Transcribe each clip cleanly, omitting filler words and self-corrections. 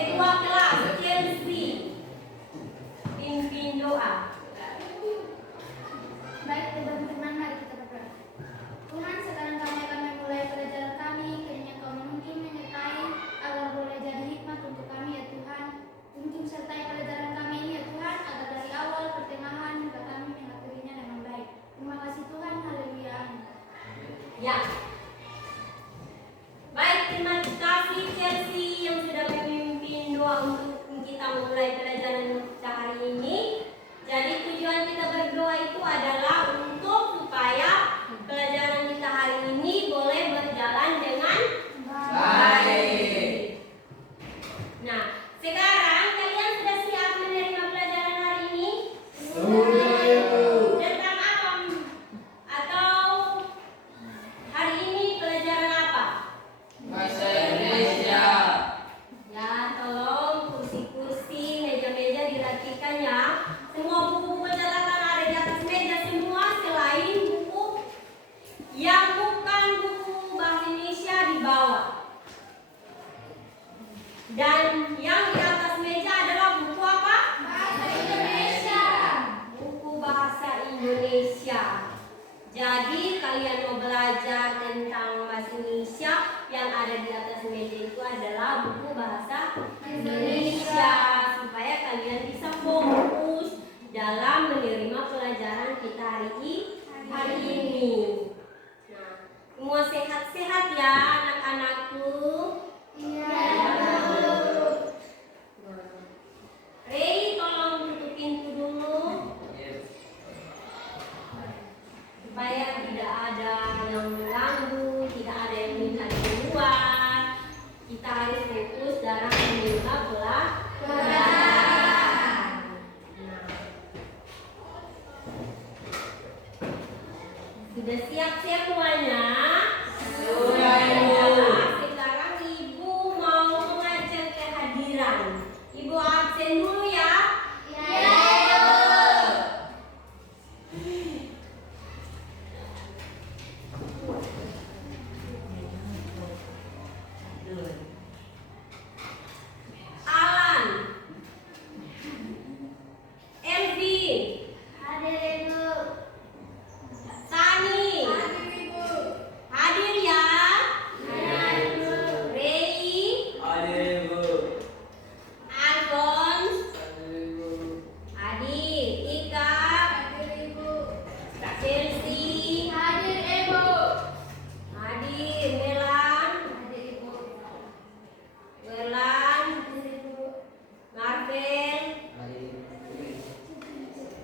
Ketua kelas Chelsea, pimpin doa. Baik teman-teman, mari kita berdoa. Tuhan, sekarang kami akan memulai pelajaran kami. Kiranya Kau menuntun menyertai agar boleh jadi hikmat untuk kami ya Tuhan. Tuntun sertai pelajaran kami ini ya Tuhan, agar dari awal pertengahan hingga kami mengakhirinya dengan baik. Terima kasih Tuhan, haleluya. Ya. Baik, terima kasih Chelsea yang sudah memimpin doa untuk kita memulai pelajaran kita hari ini. Jadi tujuan kita berdoa itu adalah untuk supaya pelajaran kita hari ini boleh berjalan dengan baik. Nah, sekarang kalian sudah siap menerima pelajaran hari ini? Tentang apa? Atau hari ini pelajaran apa? Bahasa Indonesia. Ya, tolong kursi-kursi, meja-meja dirapikan ya. Semua buku-buku catatan ada di atas meja semua, selain buku yang bukan buku bahasa Indonesia di bawah. Dan yang di atas meja adalah buku apa? Bahasa Indonesia. Buku bahasa Indonesia. Jadi kalian mau belajar tentang bahasa Indonesia, yang ada di atas meja itu adalah buku bahasa Indonesia, supaya kalian bisa fokus dalam menerima pelajaran kita hari ini. Nah, semua sehat-sehat ya anak-anakku. Iya. Rey, tolong tutup pintu dulu supaya tidak ada yang mengganggu, tidak ada yang minta keluar. Kita harus fokus dalam menerima pelajaran. Nah, sudah siap semuanya? Sudah, Ibu. Sekarang Ibu mau mengajak kehadiran. Ibu absen dulu ya. Alan, Elvin, Hadir Ibu. Sani, Hadir Ibu. hadir ya. Hadir Ibu. Rei, Hadir Ibu. Alphonse, Hadir Ibu. hadir. Ika, Hadir Ibu. Chelsea, Hadir Ibu. hadir. Melan, Hadir Ibu. Werlan, Hadir Ibu. Marvel, Hadir.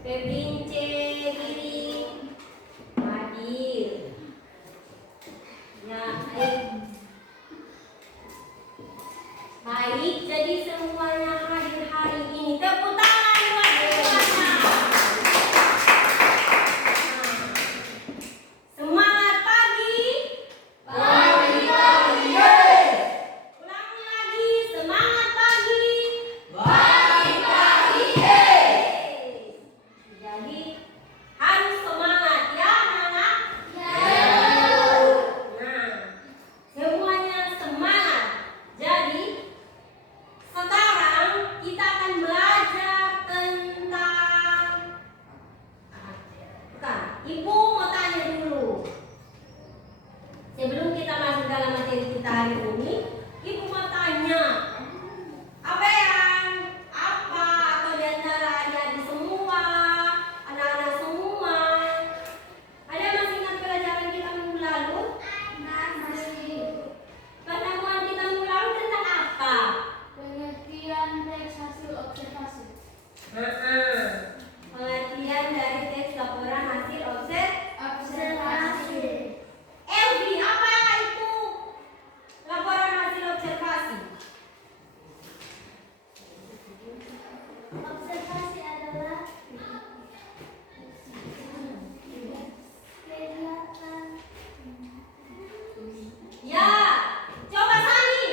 Peblince, Giring, hadir. Ya, baik, jadi semuanya hadir hari ini. Tepuk tangan buat semuanya. Semangat pagi. Pagi-pagi, Ulangi lagi, semangat pagi. pagi-pagi, Jadi harus semangat ya anak-anak. Nah, semuanya semangat. Jadi sekarang kita akan belajar tentang bukan, Ibu mau tanya dulu. Sebelum kita masuk dalam materi kita hari ini, Ibu mau tanya. Apa atau di antara adik-adik semua, anak-anak semua, ada yang masih ingat pelajaran kita minggu lalu? Masih. Pertemuan kita minggu lalu tentang apa? Pengertian teks hasil observasi. Pengertian dari teks laporan hasil Observasi. Elvi, apa itu laporan hasil observasi? Observasi adalah kegiatan Ya, coba Sani.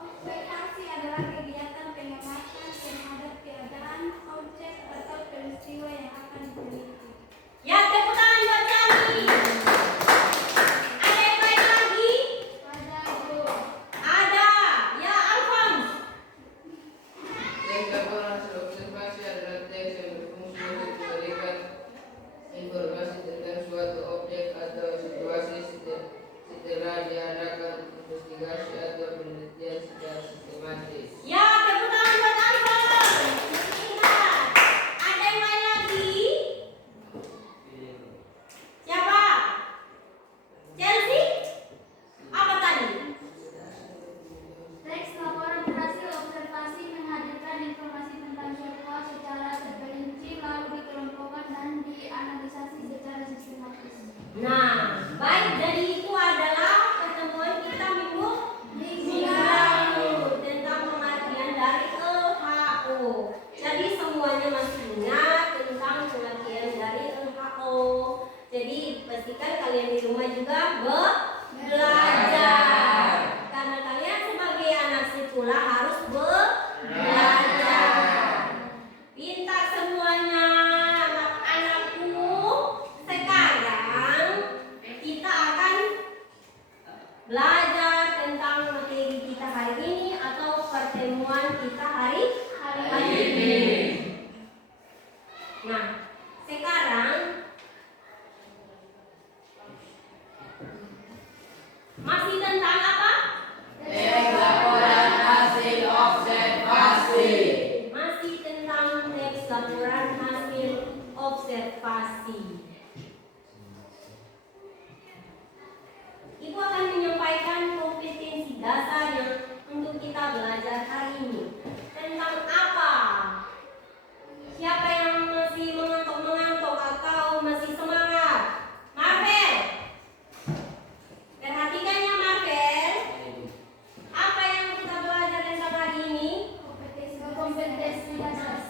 observasi adalah kegiatan pengamatan terhadap keadaan, objek atau peristiwa yang akan diteliti. Ya, tepuk tangan buat Sani. Ada yang lain lagi? Pada Bu. Ada. Ya, Alphonse. kita hari ini. Nah, sekarang masih tentang apa? Teks laporan hasil observasi. Masih tentang teks laporan hasil observasi. Ibu akan menyampaikan kompetensi dasar yang untuk kita belajar hari ini. Tentang apa? Siapa yang masih mengantuk-mengantuk atau masih semangat? Marvel. Perhatikan ya Marvel. Apa yang kita belajar tentang hari ini? Kompetensi dasar.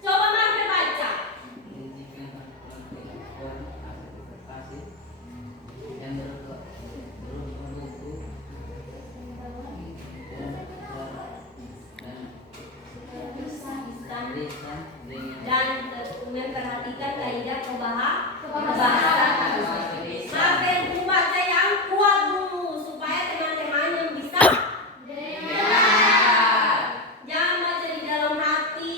Coba Marvel baca. Dan memperhatikan kaidah kebahasaan. Marvel membaca yang kuat dulu supaya teman-teman yang bisa jangan baca di dalam hati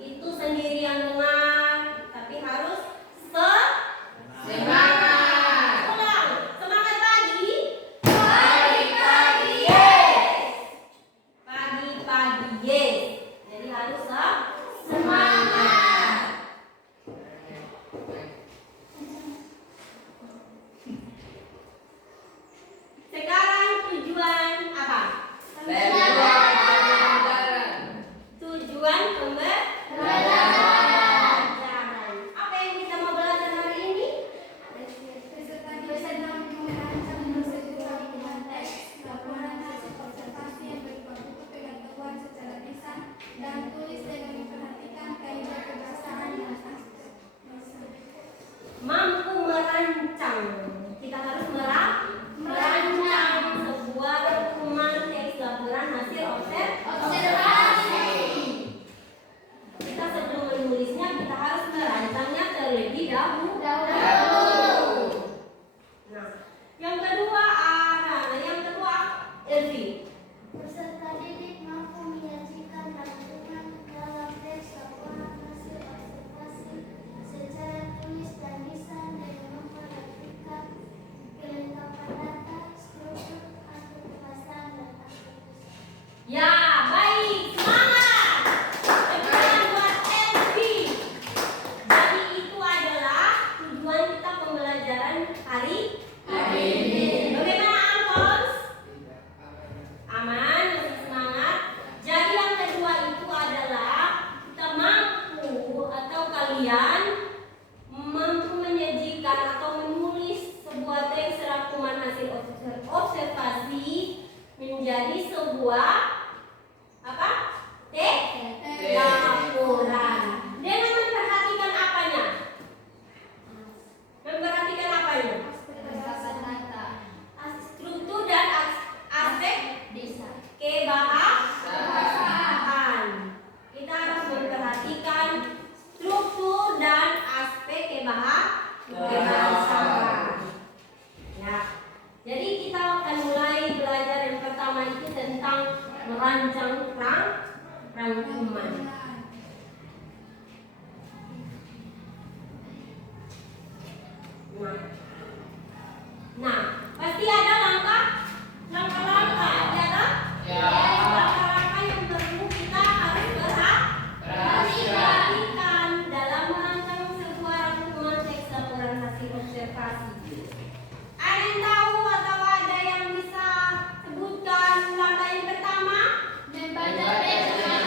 itu sendiri yang dengar, tapi harus Semangat. ulang. Semangat pagi. Pagi-pagi. Pagi-pagi yes. Jadi harus Semangat. Sekarang tujuan apa? Tujuan pembelajaran. Apa yang kita mau belajar hari ini? Peserta merancang prosedur dengan teks laporan hasil observasi yang berupa buku pengetahuan secara lisan dan tulis dengan memperhatikan kaidah kebahasaan yang Mampu merancang. Kita harus merancang sebuah dokumen teks laporan hasil observasi. Kita sebelum menulisnya kita harus merancangnya terlebih dahulu. Nah, yang kedua Elvi. Peserta didik mampu menyajikan rangkuman dalam teks laporan hasil observasi secara tulis dan lisan dengan memperhatikan kelengkapan data, struktur, atau kebahasaan dan aktivitas. Ya, baik. Semangat. Semangat buat Elvi. Jadi itu adalah tujuan kita pembelajaran hari ini. Bagaimana Alphonse? Aman, masih semangat. Jadi yang kedua itu adalah kita mampu atau kalian mampu menyajikan atau menulis sebuah teks rangkuman hasil observasi menjadi sebuah apa? Teks laporan. Dengan memperhatikan apanya? Memperhatikan apanya? Struktur dan aspek kebahasaan. Kita harus memperhatikan struktur dan aspek kebahasaan. Ya. Jadi kita akan mulai belajar yang pertama itu tentang merancang rangkuman. Nah, pasti ada langkah-langkah, ya kan? Ya. Langkah-langkah yang perlu kita harus perhatikan dalam merancang sebuah rangkuman teks laporan hasil observasi. Ada yang tahu atau ada yang bisa sebutkan langkah yang pertama? Membaca teks dengan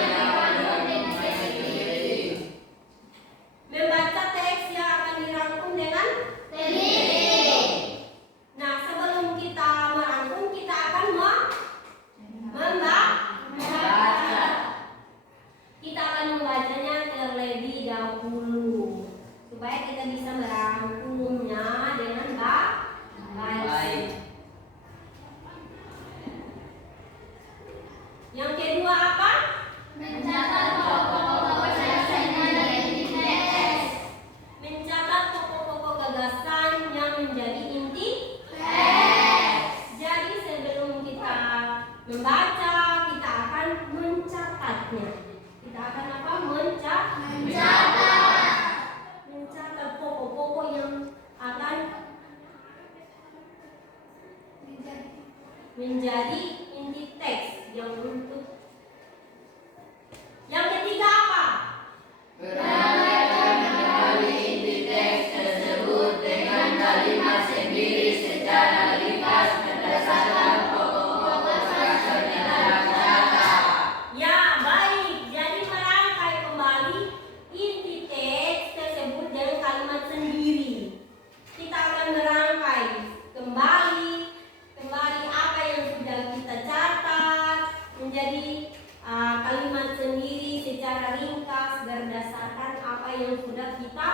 yang sudah kita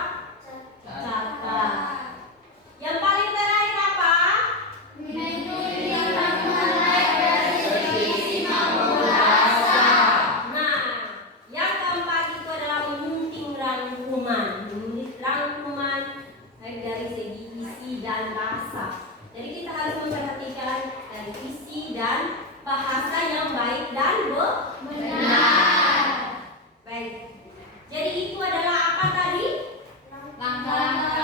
catat. Yang paling terakhir apa? Mengikuti rangkuman dari sisi mampu bahasa. Nah, yang keempat itu adalah menyunting rangkuman. Menyunting rangkuman baik dari segi isi dan bahasa. Jadi kita harus memperhatikan dari isi dan bahasa yang baik dan benar. Baik. Jadi itu adalah apa tadi? Langkah-langkah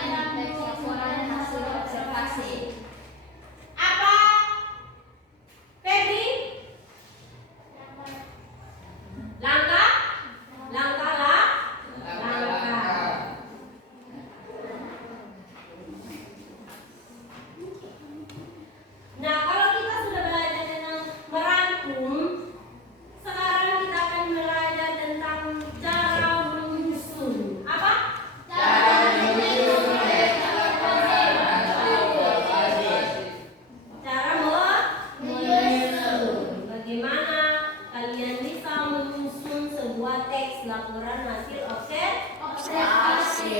dalam teks laporan hasil observasi. Apa? Febri? Langkah? Langkah lah? Langkah. Nah, kalau kita sudah belajar tentang merangkum, sekarang kita akan belajar tentang cara menyusun. Apa? Cara menyusun. Bagaimana kalian bisa menyusun sebuah teks laporan hasil observasi.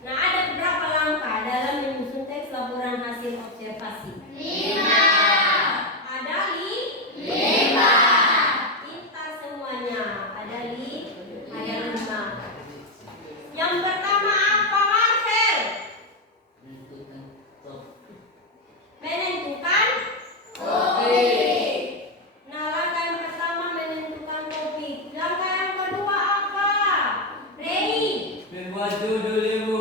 Nah, ada berapa langkah dalam menyusun teks laporan hasil observasi? 5. Ada 5. Pintar semuanya. Ada 5. Yang pertama apa, Marcel? Menentukan topik. Nah, langkah yang pertama menentukan topik. Langkah yang kedua apa? Reni? Membuat judul, Ibu.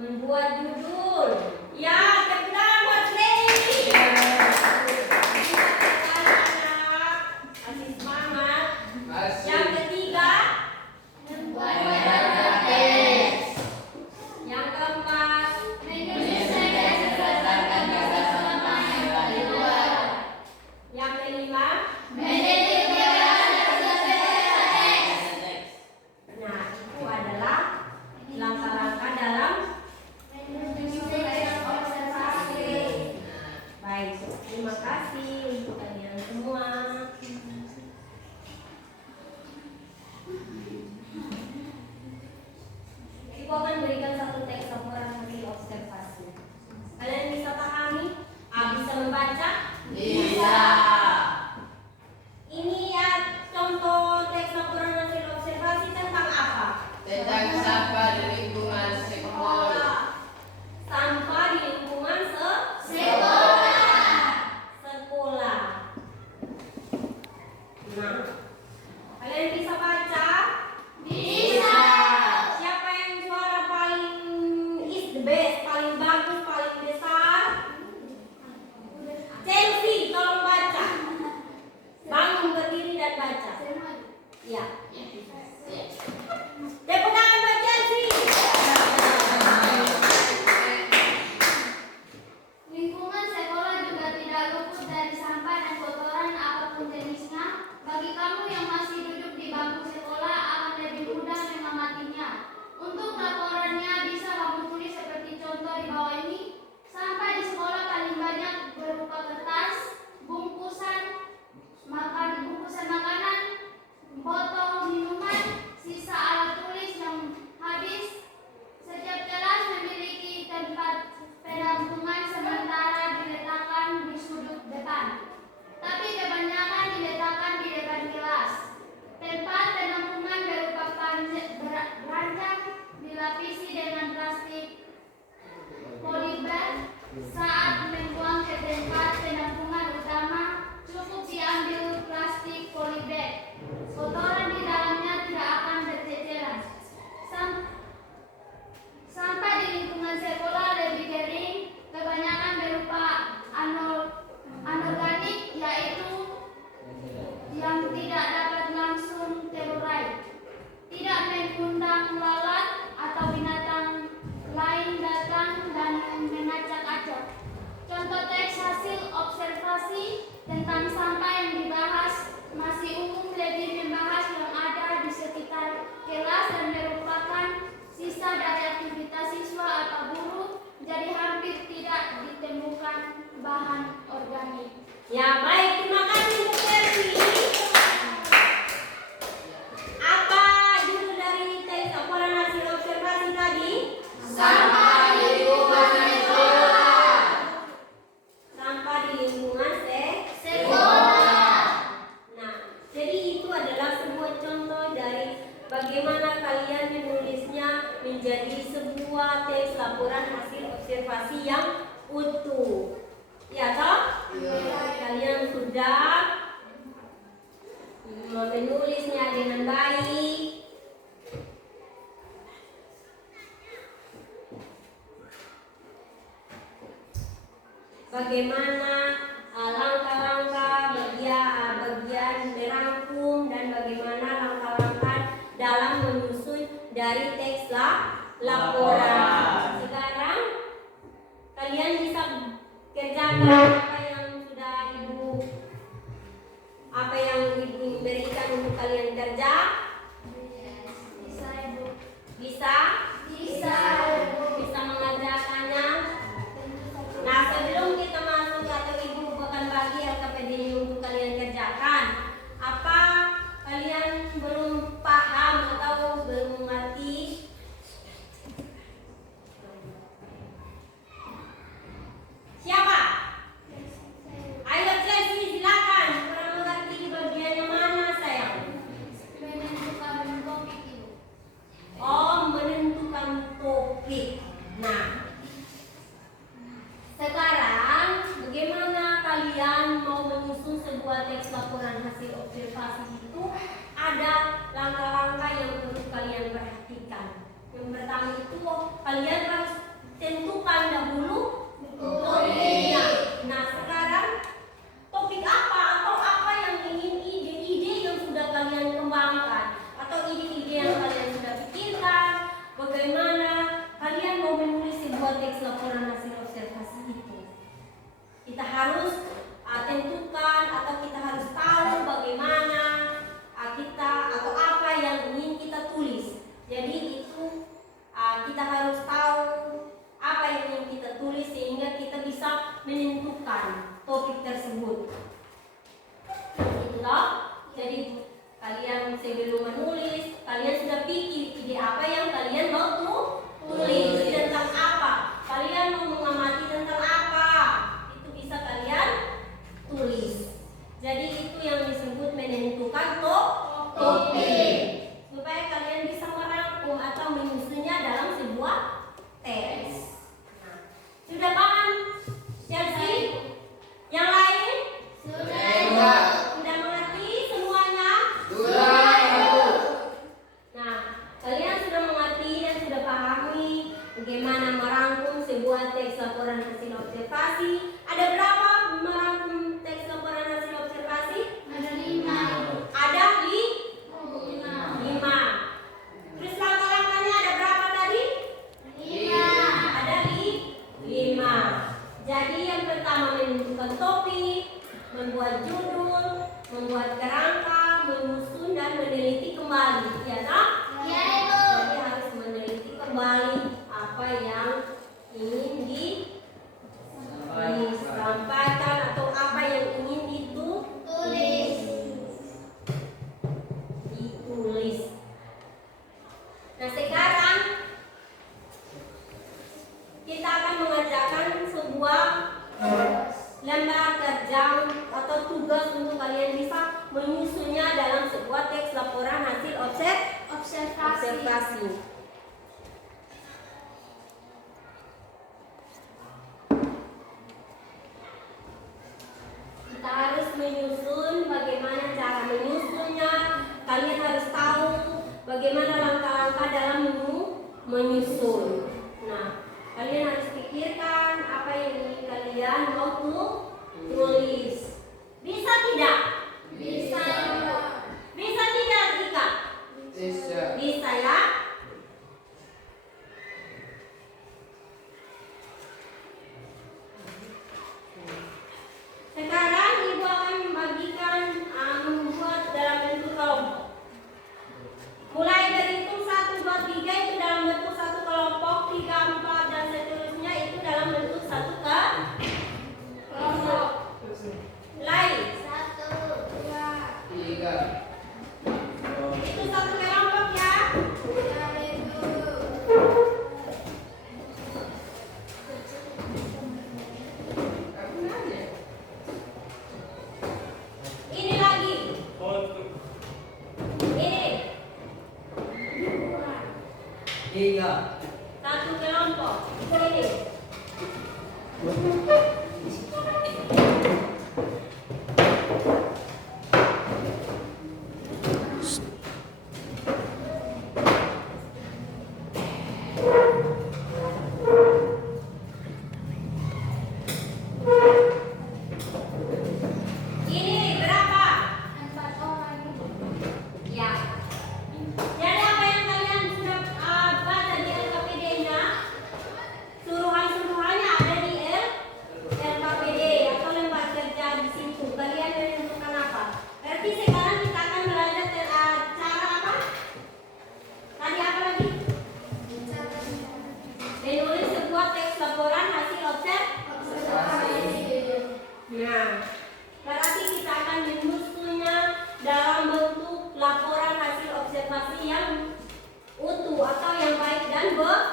Membuat judul. Ya, tepuk tangan buat Reni. Anak-anak, kasih semangat. Yang ketiga, Membuat teks. yang keempat, menyusun teks berdasarkan gagasan yang dibuat. yang kelima. Nah, itu adalah langkah-langkah dalam baik. Terima kasih untuk kalian semua. Ibu akan berikan satu teks laporan hasil observasi. Kalian bisa pahami? Bisa membaca? Bisa. Ini ya contoh teks laporan hasil observasi tentang apa? Tentang sampah di lingkungan sekolah. Sampah di lingkungan Sekolah. sekolah. Nah, kalian bisa baca? Bisa. Siapa yang suara paling is the best, paling bagus, paling besar? Chelsea, tolong baca. Bangun berdiri dan baca. Ya. Tepuk tangan buat Chelsea. Lingkungan sekolah juga tidak luput dari sampah dan kotoran apapun jenisnya. Bagi kamu yang masih duduk di bangku sekolah akan lebih mudah mengamatinya. Untuk laporannya bisa kamu tulis seperti contoh di bawah ini. Sampah di sekolah paling banyak berupa kertas, bungkusan makanan, botol minuman, sisa alat tulis yang habis. Setiap kelas memiliki tempat penampungan sementara diletakkan di sudut depan, tapi kebanyakan diletakkan di depan kelas. Tempat penampungan berupa keranjang dilapisi dengan plastik polybag. Saat membuang ke tempat penampungan utama, cukup diambil plastik polybag. Kotoran di dalamnya tidak akan berceceran. Sampah di lingkungan sekolah lebih kering, kebanyakan berupa anorganik, yaitu yang tidak dapat langsung terurai, tidak mengundang lalat atau binatang lain datang dan mengacak-acak. Contoh teks hasil observasi tentang sampah yang dibahas masih umum lebih membahas yang ada di sekitar kelas dan merupakan sisa dari aktivitas siswa atau guru, jadi hampir tidak ditemukan bahan organik. Ya, baik. Terima kasih, Bu Ferry. observasi yang utuh. Ya toh? Kalian sudah menulisnya dengan baik. Bagaimana langkah-langkah bagian merangkum dan bagaimana langkah-langkah dalam menyusun dari teks laporan. Sekarang kalian bisa kerjakan apa yang ibu berikan untuk kalian kerja. Bisa, Ibu. Bisa mengerjakannya. Nah, sebelum kita masuk atau ibu akan bagi LKPD untuk kalian kerjakan, apa kalian belum paham atau belum mengerti? Siapa? Ayo Chelsea, silakan. Kurang mengerti di bagian yang mana sayang? Menentukan topik, Ibu. Oh, menentukan topik. Nah, sekarang bagaimana kalian mau menyusun sebuah teks laporan hasil observasi itu? Ada langkah-langkah yang perlu kalian perhatikan. Yang pertama itu kalian harus tentukan dahulu topiknya. Nah, sekarang topik apa atau apa yang ingin ide-ide yang sudah kalian kembangkan atau ide-ide yang kalian sudah pikirkan, bagaimana kalian mau menulis sebuah teks laporan hasil observasi itu. Kita harus tentukan atau kita harus tahu bagaimana kita atau apa yang ingin kita tulis. Jadi itu kita harus tahu apa yang ingin kita tulis sehingga kita bisa menentukan topik tersebut. Itulah. Jadi kalian sebelum menulis, kalian sudah pikir ide apa yang kalian mau tulis, tentang apa. Kalian mau mengamati tentang apa. Itu bisa kalian tulis. Jadi itu yang disebut menentukan topik. Supaya kalian bisa merangkum atau menyusunnya dalam sebuah teks. Nah, sudah paham? Chelsea? Yang lain? Sudah mengerti semuanya? Nah, kalian sudah mengerti dan sudah pahami bagaimana merangkum sebuah teks laporan hasil observasi. Ada berapa merangkum teks laporan hasil observasi? Ada 5. Ada 5. Terus langkah-langkahnya ada berapa tadi? 5. Ada 5. Jadi yang pertama menentukan topik, membuat judul, membuat kerangka, menyusun dan meneliti kembali. Ya tak? Ya, Ibu. Jadi harus meneliti kembali apa yang ingin disampaikan atau apa yang ingin ditulis. Nah, sekarang kita akan mengerjakan sebuah lembar kerja atau tugas untuk kalian bisa menyusunnya dalam sebuah teks laporan hasil observasi. Kita harus menyusun. Bagaimana cara menyusunnya? Kalian harus tahu bagaimana langkah-langkah dalam menyusun. Nah, kalian harus pikirkan apa yang ingin kalian mau tulis. Bisa tidak? Bisa. Bisa tidak, Tika? Bisa ya? Sekarang ibu akan membagikan membuat dalam bentuk kelompok. Mulai dari hitung 1, 2, 3 itu dalam bentuk satu kelompok, 3, 4 dan seterusnya itu dalam bentuk satu kelompok. Mulai. 1, Ini berapa? 4 orang. Ya. Jadi apa yang kalian sudah baca di LKPD-nya? Suruhan-suruhannya ada di LKPD atau lembar kerja di situ. Kalian menentukan apa? Berarti sekarang kita akan belajar cara apa? Tadi apa lagi? Menulis sebuah teks laporan hasil observasi. Nah, berarti kita akan menyusunnya dalam bentuk laporan hasil observasi yang utuh atau yang baik dan benar.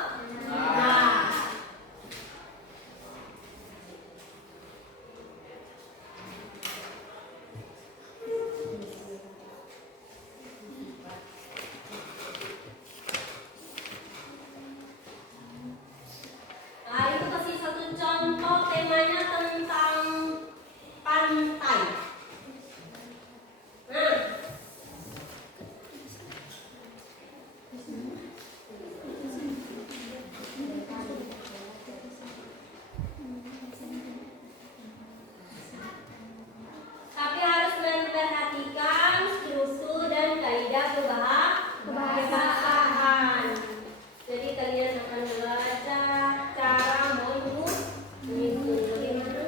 Nah, itu kasih satu contoh temanya tentang pantai. Nah, tapi harus memperhatikan struktur dan kaidah kebahasaan. Jadi kalian akan belajar cara menyusun bagaimana.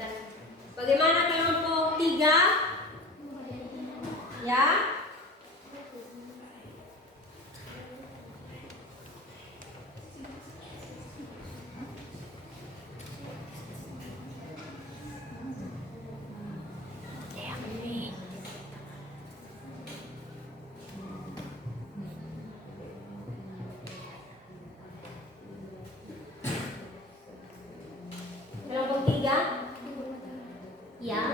Dan bagaimana kelompok 3? Ya. Kelompok 3? Ya.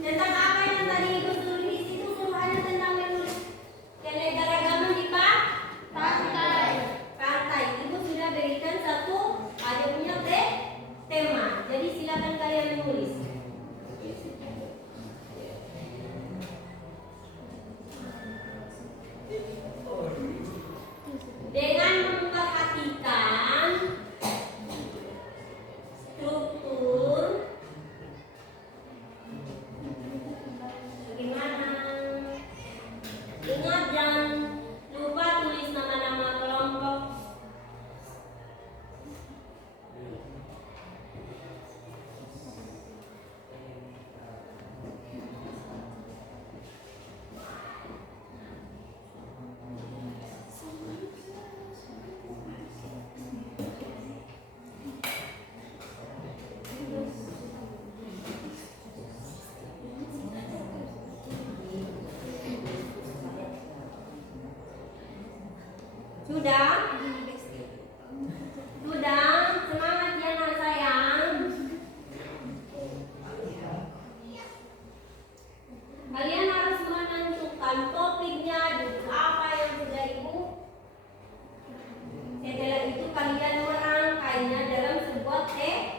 Tentang apa yang tadi Ibu tulis di situ? Semuanya tentang menulis keanekaragaman di pantai. Ibu sudah berikan satu ada punya tema. Jadi silakan kalian menulis. Dengan memperhatikan struktur bagaimana. Ingat jangan lupa tulis nama-nama kelompok. Sudah? Sudah? Semangat ya nak sayang. Kalian harus menentukan topiknya dan apa yang sudah Ibu. Setelah itu kalian merangkainya dalam sebuah teks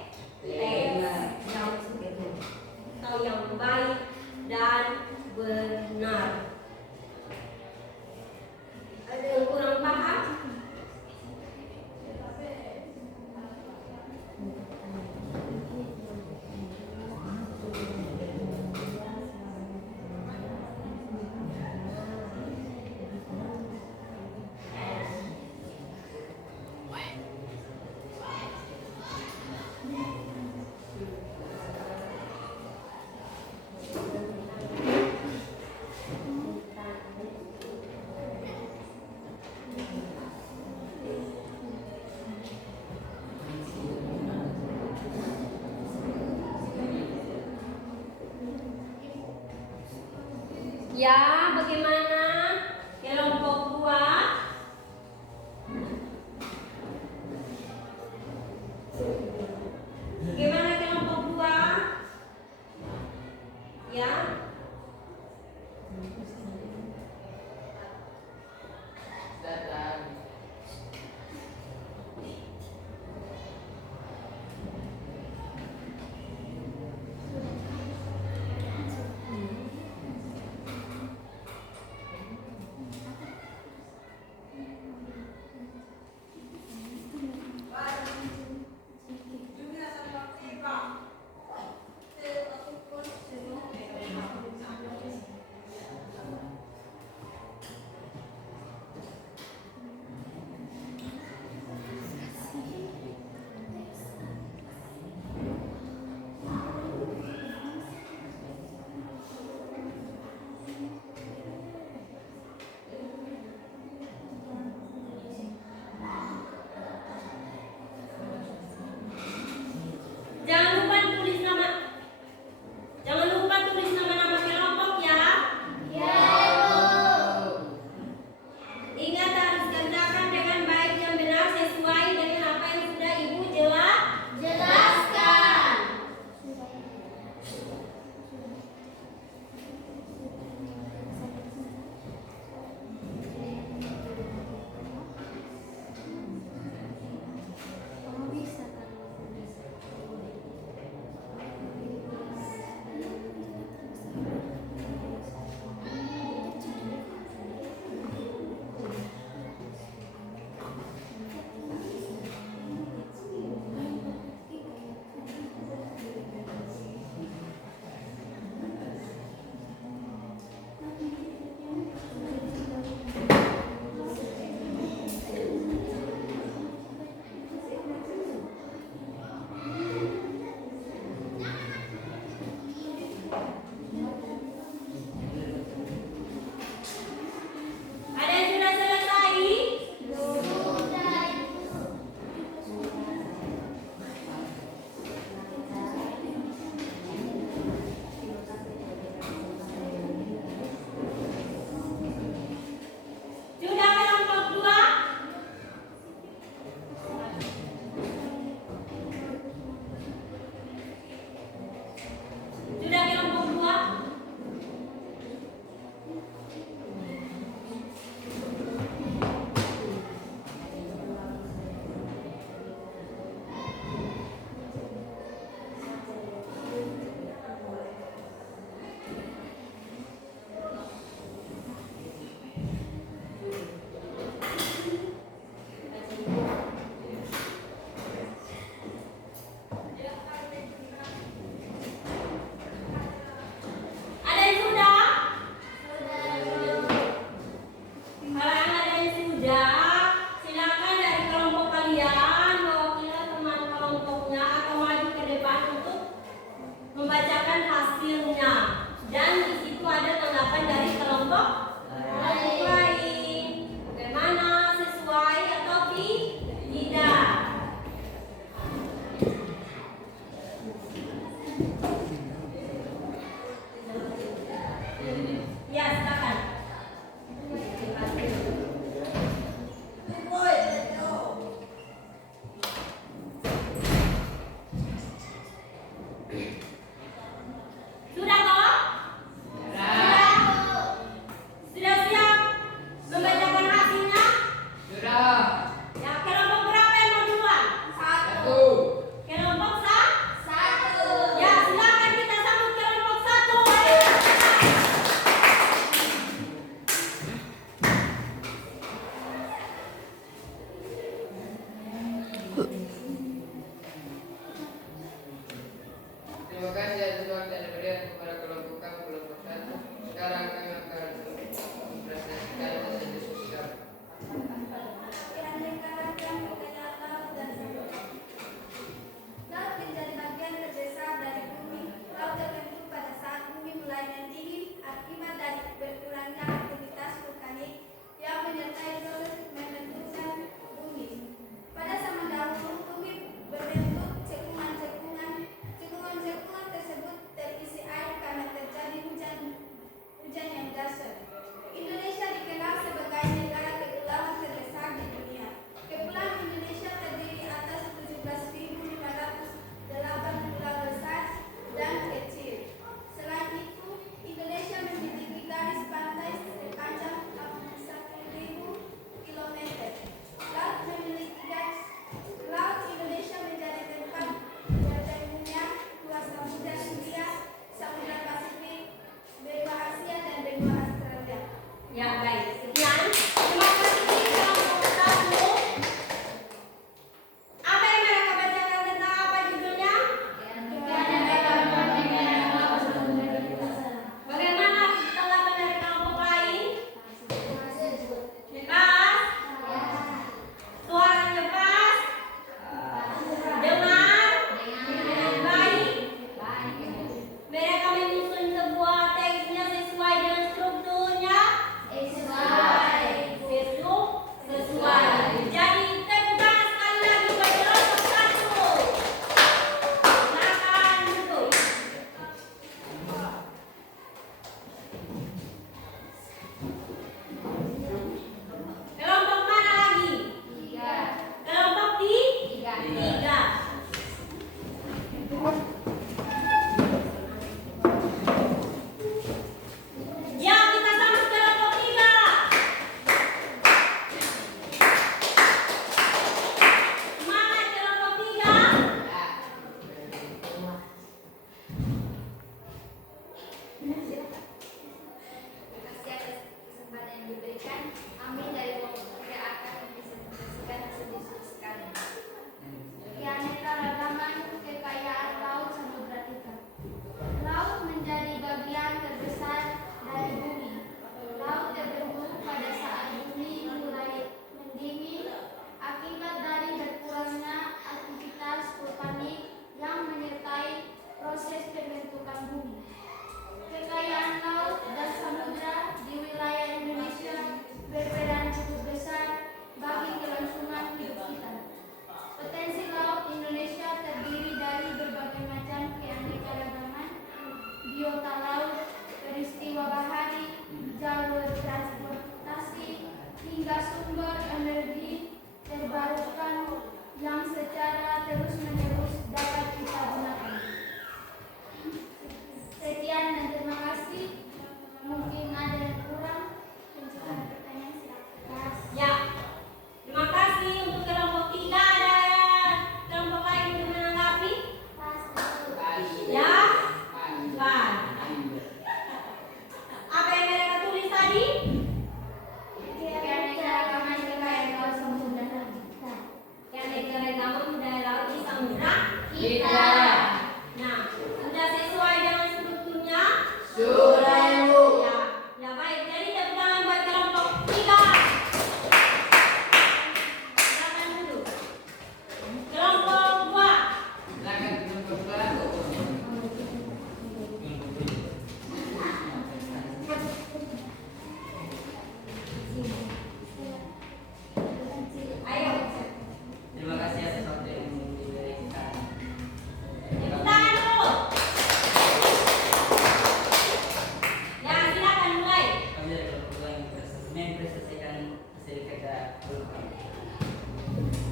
atau yang baik dan benar. Ada yang kurang paham? Ya, bagaimana kelompok 2? Bagaimana kelompok 2? Ya. Datang.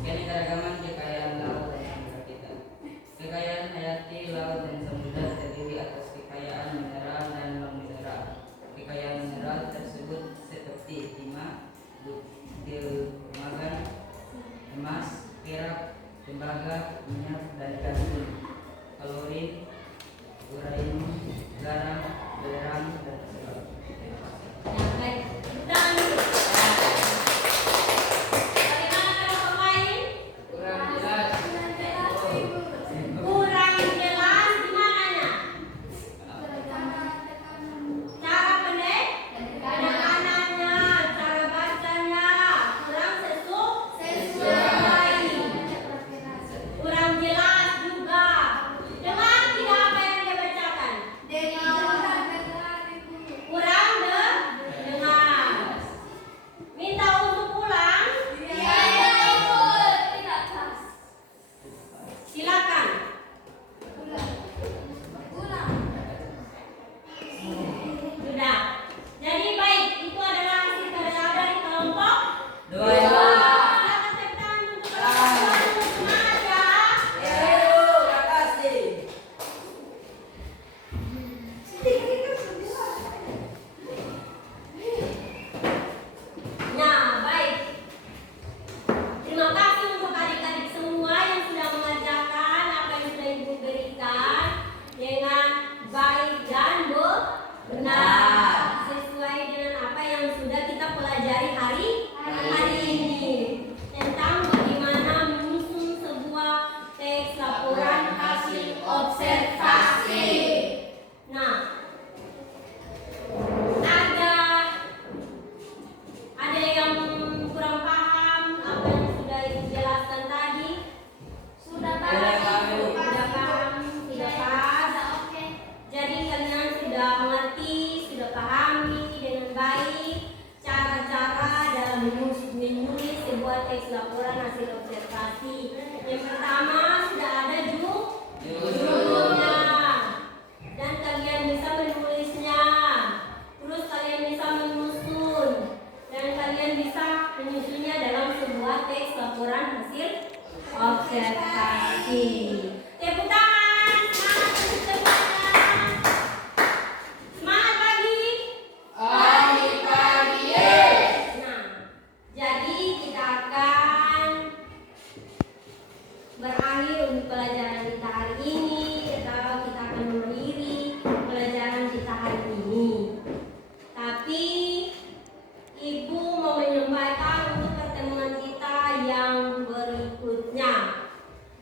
Keanekaragaman kekayaan laut dan samudra kita. Kekayaan hayati laut dan samudra terdiri atas kekayaan mineral dan non-mineral. Kekayaan mineral tersebut seperti timah, dermaga, emas, perak, tembaga, minyak, dan gandum, klorin, uranium, garam, belerang, dan sebagainya. Ya, baik. Dan bagaimana kalau pemain? Kurang jelas. Kurang jelas di mananya? Cara pendek, penekanannya, cara bacanya kurang sesuai. Kurang jelas juga. Dengar tidak apa yang dia bacakan? Kurang dengar. Minta untuk pulang. Silakan. Sudah. Jadi baik, itu adalah hasil kerja dari kelompok Dua. Silakan tepuk tangan untuk kelompok dua. Semangat ya. Nah, baik. Terima kasih untuk adik-adik semua yang sudah mengerjakan apa yang sudah Ibu berikan dengan baik dan benar, sesuai dengan apa yang sudah kita pelajari hari ini tentang bagaimana menyusun sebuah teks laporan hasil observasi. Nah, ada yang kurang paham apa yang sudah Ibu jelaskan tadi? Sudah Sudah paham, Bu. Sudah paham, sudah pas. Oke. Jadi kalian sudah mengerti, sudah pahami dengan baik cara-cara dalam menulis sebuah teks laporan hasil observasi. Yang pertama sudah ada judulnya, dan kalian bisa menulisnya. Terus kalian bisa menyusun, dan kalian bisa menyusunnya dalam sebuah teks laporan hasil observasi. Tepuk tangan, semangat untuk semuanya. Semangat pagi. Pagi-pagi. Nah, jadi kita akan berakhir untuk pelajaran kita hari ini, atau kita akan mengakhiri pelajaran kita hari ini. Tapi Ibu mau menyampaikan untuk pertemuan kita yang berikutnya.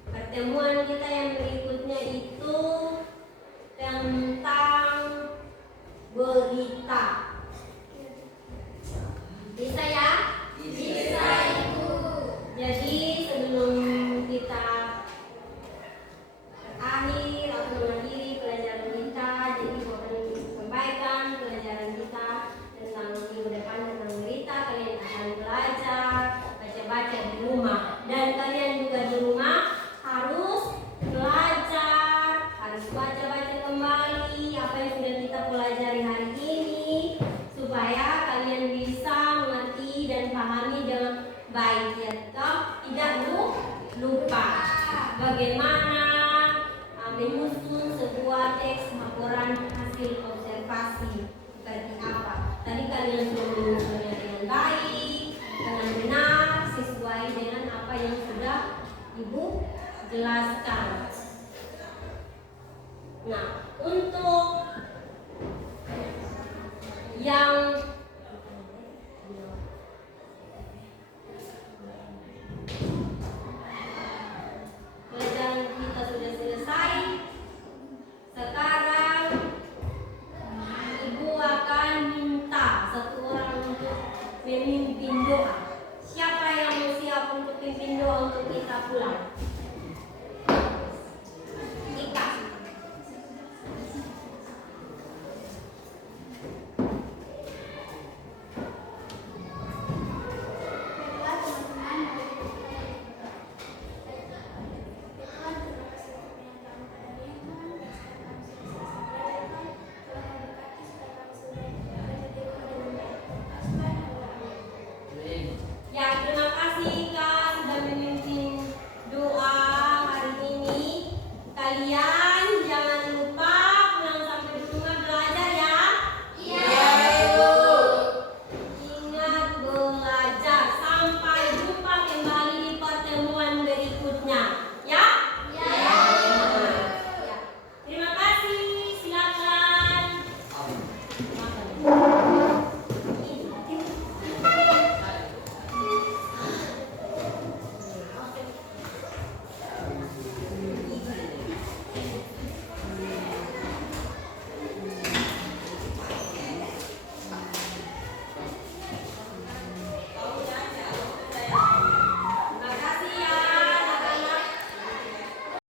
Pertemuan kita yang berikutnya itu tentang berita. Bisa ya? Bisa, Ibu. Jadi sebelum kita akhir atau mengakhiri pelajaran kita, jadi Ibu akan sampaikan pelajaran kita tentang minggu depan tentang berita. Kalian akan belajar baca-baca di rumah, dan kalian juga di rumah harus belajar, harus baca-baca kembali apa yang sudah kita pelajari hari ini supaya kalian bisa mengerti dan pahami dengan baik, ya toh? Tidak lupa bagaimana menyusun sebuah teks laporan hasil observasi seperti apa. Tadi kalian sudah menyusunnya dengan baik, dengan benar, sesuai dengan apa yang sudah Ibu jelaskan. Nah, untuk yang pelajaran kita sudah selesai. Sekarang Ibu akan minta satu orang untuk memimpin doa. Siapa yang mau siap untuk pimpin doa untuk kita pulang?